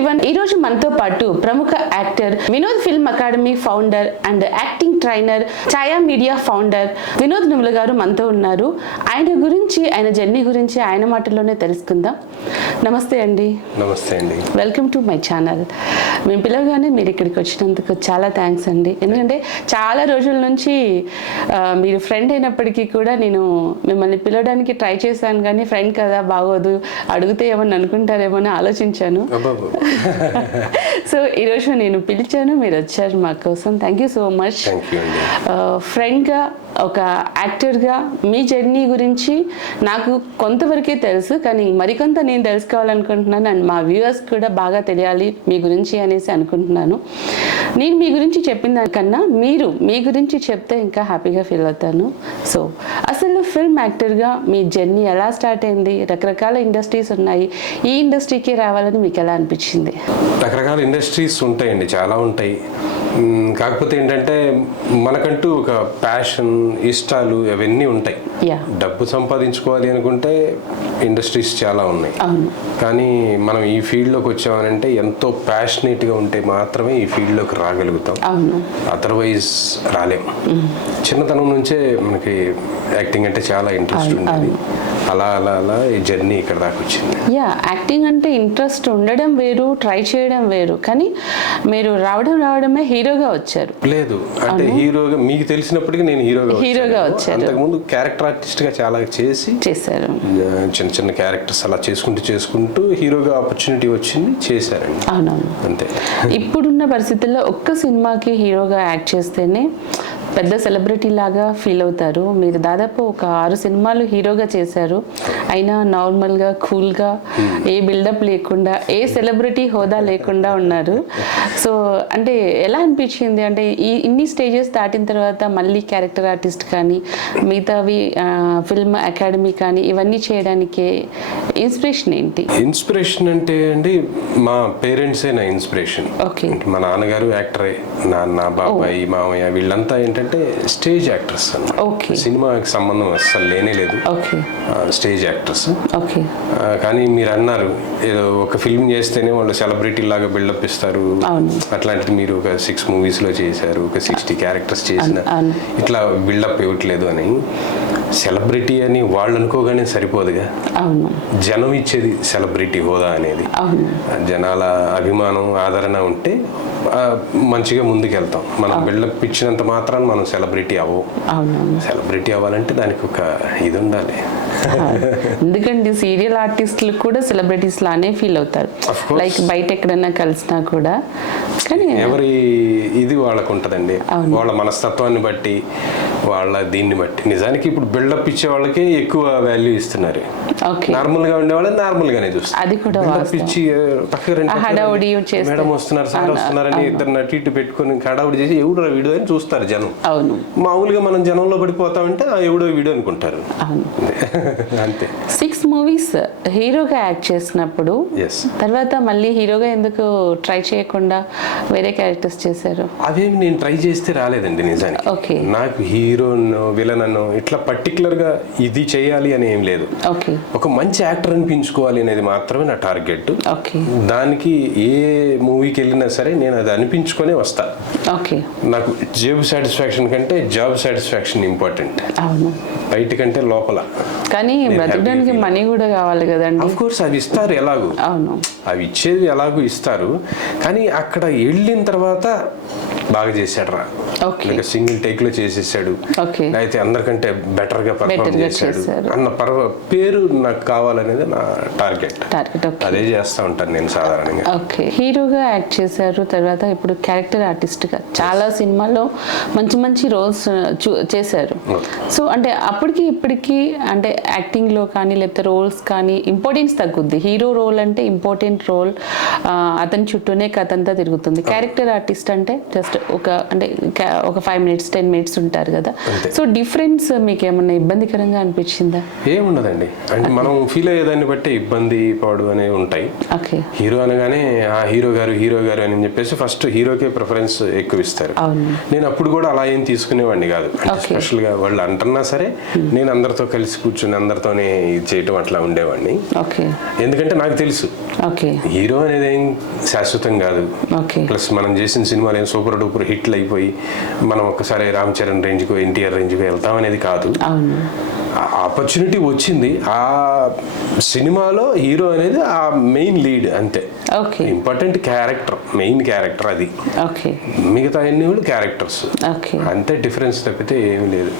Everyone ఈ రోజు మనతో పాటు ప్రముఖ actor Vinod film academy founder and acting trainer Chhaya media founder Vinod Nimula గారు మనతో ఉన్నారు. ఆయన గురించి ఆయన జర్నీ గురించి ఆయన మాటల్లోనే తెలుసుకుందాం. నమస్తే అండి. నమస్తే అండి. వెల్కమ్ టు మై ఛానల్ మేము పిలవగానే మీరు ఇక్కడికి వచ్చినందుకు చాలా థ్యాంక్స్ అండి. ఎందుకంటే చాలా రోజుల నుంచి మీరు ఫ్రెండ్ అయినప్పటికీ కూడా నేను మిమ్మల్ని పిలవడానికి ట్రై చేశాను కానీ ఫ్రెండ్ కదా బాగోదు అడిగితే ఏమని అనుకుంటారేమో అని ఆలోచించాను. సో ఈరోజు నేను పిలిచాను మీరు వచ్చారు మా కోసం. థ్యాంక్ యూ సో మచ్ ఫ్రెండ్గా ఒక యాక్టర్గా మీ జర్నీ గురించి నాకు కొంతవరకే తెలుసు కానీ మరికొంత నేను తెలుసుకోవాలనుకుంటున్నాను అండ్ మా వ్యూవర్స్ కూడా బాగా తెలియాలి మీ గురించి అనేసి అనుకుంటున్నాను. నేను మీ గురించి చెప్పిన దానికన్నా మీరు మీ గురించి చెప్తే ఇంకా హ్యాపీగా ఫీల్ అవుతాను. సో అసలు ఫిల్మ్ యాక్టర్గా మీ జర్నీ ఎలా స్టార్ట్ అయింది? రకరకాల ఇండస్ట్రీస్ ఉన్నాయి. ఈ ఇండస్ట్రీకి రావాలని మీకు ఎలా అనిపించింది? రకరకాల ఇండస్ట్రీస్ ఉంటాయండి చాలా ఉంటాయి. కాకపోతే ఏంటంటే మనకంటూ ఒక ప్యాషన్ ఇష్టాలు అవన్నీ ఉంటాయి. యా డబ్బు సంపాదించుకోవాలి అనుకుంటే ఇండస్ట్రీస్ చాలా ఉన్నాయి. కానీ మనం ఈ ఫీల్డ్లోకి వచ్చామనంటే ఎంతో ప్యాషనేట్గా ఉంటే మాత్రమే ఈ ఫీల్డ్లోకి రాగలుగుతాం. అదర్వైజ్ రాలేం. చిన్నతనం నుంచే మనకి యాక్టింగ్ అంటే చాలా ఇంట్రెస్ట్ ఉండేది. అలా అలా అలా ఈ జర్నీ ఇక్కడ దాకా వచ్చింది. యా యాక్టింగ్ అంటే ఇంట్రెస్ట్ ఉండడం వేరు ట్రై చేయడం వేరు. కానీ మీరు రావడం రావడమే హీరోగా వచ్చారు. లేదు అంటే హీరోగా మీకు తెలిసినప్పటికీ నేను హీరోగా హీరోగా వచ్చాను. వచ్చారు. అంతకుముందు క్యారెక్టర్ ఆర్టిస్ట్గా చాలా చేసి చేశారు. చిన్న చిన్న క్యారెక్టర్స్ అలా చేసుకుంటూ చేసుకుంటూ హీరోగా ఆపర్చునిటీ వచ్చింది చేశారండి. అవునవును. అంతే. ఇప్పుడున్న పరిస్థితుల్లో ఒక్క సినిమాకి హీరోగా యాక్ట్ చేస్తేనే పెద్ద సెలబ్రిటీ లాగా ఫీల్ అవుతారు. మీరు దాదాపు ఒక ఆరు సినిమాలు హీరోగా చేశారు. అయినా నార్మల్గా కూల్గా ఏ బిల్డప్ లేకుండా ఏ సెలబ్రిటీ హోదా లేకుండా ఉన్నారు. సో అంటే ఎలా అనిపించింది? అంటే ఈ ఇన్ని స్టేజెస్ దాటిన తర్వాత మళ్ళీ క్యారెక్టర్ ఆర్టిస్ట్ కానీ మిగతావి ఫిల్మ్ అకాడమీ కానీ ఇవన్నీ చేయడానికి ఇన్స్పిరేషన్ ఏంటి? ఇన్స్పిరేషన్ అంటే అండి మా పేరెంట్సే నా ఇన్స్పిరేషన్. ఓకే. మా నాన్నగారు యాక్టరే నాన్న బాబాయ్ మామయ్య వీళ్ళంతా ఏంటంటే స్టేజ్ యాక్టర్స్ ఓకే. సినిమాకి సంబంధం అస్సలు లేనే లేదు. ఓకే. Stage actors. ఓకే. కానీ మీరు అన్నారు ఏదో ఒక ఫిల్మ్ చేస్తేనే వాళ్ళు సెలబ్రిటీ లాగా బిల్డప్ ఇస్తారు. అట్లాంటిది మీరు ఒక సిక్స్ మూవీస్లో చేశారు ఒక సిక్స్టీ క్యారెక్టర్స్ చేసిన. ఇట్లా బిల్డప్ ఇవ్వట్లేదు అని. సెలబ్రిటీ అని వాళ్ళు అనుకోగానే సరిపోదుగా. అవును. జనం ఇచ్చేది సెలబ్రిటీ హోదా అనేది. జనాల అభిమానం ఆదరణ ఉంటే మంచిగా ముందుకెళ్తాం. మనం బిల్డప్ ఇచ్చినంత మాత్రాన్ని మనం సెలబ్రిటీ అవ్వం సెలబ్రిటీ అవ్వాలంటే దానికి ఒక ఇది ఉండాలి ఎందుకంటే సీరియల్ ఆర్టిస్టులు కూడా సెలబ్రిటీస్ లానే ఫీల్ అవుతారు. లైక్ బయట ఎక్కడైనా కలిసినా కూడా కానీ ఎవరి ఇది వాళ్ళకు ఉంటుందండి. వాళ్ళ మనస్తత్వాన్ని బట్టి వాళ్ళ దీన్ని బట్టి. నిజానికి ఇప్పుడు బిల్డప్ ఇచ్చే వాళ్ళకే ఎక్కువ వాల్యూ ఇస్తున్నారు. నార్మల్గా ఉండే వాళ్ళని నార్మల్ గానే చూస్తారు. అది కూడా. ఇచ్చి హడావుడి మేడం వస్తున్నారు సార్ వస్తున్నారని ఇద్దరు నటు ఇటు పెట్టుకొని హడావుడి చేసి ఎవడో వీడియో అని చూస్తారు జనం. అవును. మామూలుగా మనం జనంలో పడిపోతామంటే ఆ ఎవడో వీడియో అనుకుంటారు. అంతే. సిక్స్ మూవీస్ హీరోగా యాక్ట్ చేసినప్పుడు తర్వాత మళ్ళీ హీరోగా ఎందుకు ట్రై చేయకుండా వేరే క్యారెక్టర్స్ చేశారు. అవేమి నేను ట్రై చేస్తే రాలేదండి నిజానికి. ఓకే. నాకు హీరో విలన్ అన్నో ఇట్లా పర్టికులర్గా ఇది చేయాలి అని ఏం లేదు. ఓకే. ఒక మంచి యాక్టర్ అనిపించుకోవాలి అనేది మాత్రమే నా టార్గెట్. ఓకే. దానికి ఏ మూవీకి వెళ్ళినా సరే నేను అది అనిపించుకొనే వస్తా. ఓకే. నాకు జాబ్ సాటిస్ఫాక్షన్ కంటే జాబ్ సాటిస్ఫాక్షన్ ఇంపార్టెంట్. అవును. బయట కంటే లోపల. కానీ బ్రతకడానికి మనీ కూడా కావాలి కదండి. అఫ్ కోర్స్ అవి ఇస్తారు ఎలాగూ. అవును. అవి ఇచ్చేది ఎలాగూ ఇస్తారు. కానీ అక్కడ వెళ్ళిన తర్వాత బాగా చేశాడు రా లేక సింగిల్ టేక్లో చేసేసాడు. ఓకే. అయితే అందరికంటే బెటర్గా పర్ఫామ్గా చేశాడు. అన్న పర్వ పేరు నాకు కావాలనేది నా టార్గెట్ టార్గెట్ అదే చేస్తా ఉంటాను నేను సాధారణంగా. ఓకే. హీరోగా యాక్ట్ చేశారు తర్వాత ఇప్పుడు క్యారెక్టర్ ఆర్టిస్ట్గా చాలా సినిమాల్లో మంచి మంచి రోల్స్ చేశారు. సో అంటే అప్పటికి ఇప్పటికి అంటే యాక్టింగ్లో కానీ లేకపోతే రోల్స్ కానీ ఇంపార్టెన్స్ తగ్గుద్ది. హీరో రోల్ అంటే ఇంపార్టెంట్ రోల్. అతని చుట్టూనే కథ అంతా తిరుగుతుంది. క్యారెక్టర్ ఆర్టిస్ట్ అంటే జస్ట్ ఒక అంటే ఒక ఫైవ్ మినిట్స్ టెన్ మినిట్స్ ఉంటారు కదా. సో డిఫరెన్స్ మీకు ఏమన్నా ఇబ్బందికరంగా అనిపించిందా? ఏముండదండి. అంటే మనం ఫీల్ అయ్యేదాన్ని బట్టి ఇబ్బంది పాడు అనేవి ఉంటాయి. ఓకే. హీరో అనగానే ఆ హీరో గారు హీరో గారు అని చెప్పేసి ఫస్ట్ హీరోకే ప్రిఫరెన్స్ ఎక్కువ ఇస్తారు నేను అప్పుడు కూడా అలా ఏం తీసుకునేవాడిని కాదు. స్పెషల్గా వాళ్ళు అంటున్నా సరే నేను అందరితో కలిసి కూర్చుని అందరితోనే చేయటం అట్లా ఉండేవాడిని. ఓకే. ఎందుకంటే నాకు తెలుసు. ఓకే. హీరో అనేది ఏం శాశ్వతం కాదు. ఓకే. ప్లస్ మనం చేసిన సినిమాలు ఏం సూపర్ డూపర్ హిట్లు అయిపోయి మనం ఒక్కసారి రామ్ చరణ్ రేంజ్కో ఎన్టీఆర్ రేంజ్కో వెళ్తాం అనేది కాదు. ఆపర్చునిటీ వచ్చింది. ఆ సినిమాలో హీరో అనేది ఆ మెయిన్ లీడ్ అంతే. Okay. Important character main character అది. ఓకే. మిగతా అన్ని కూడా క్యారెక్టర్స్ ఓకే. అంతే డిఫరెన్స్ తప్పితే ఏమీ లేదు.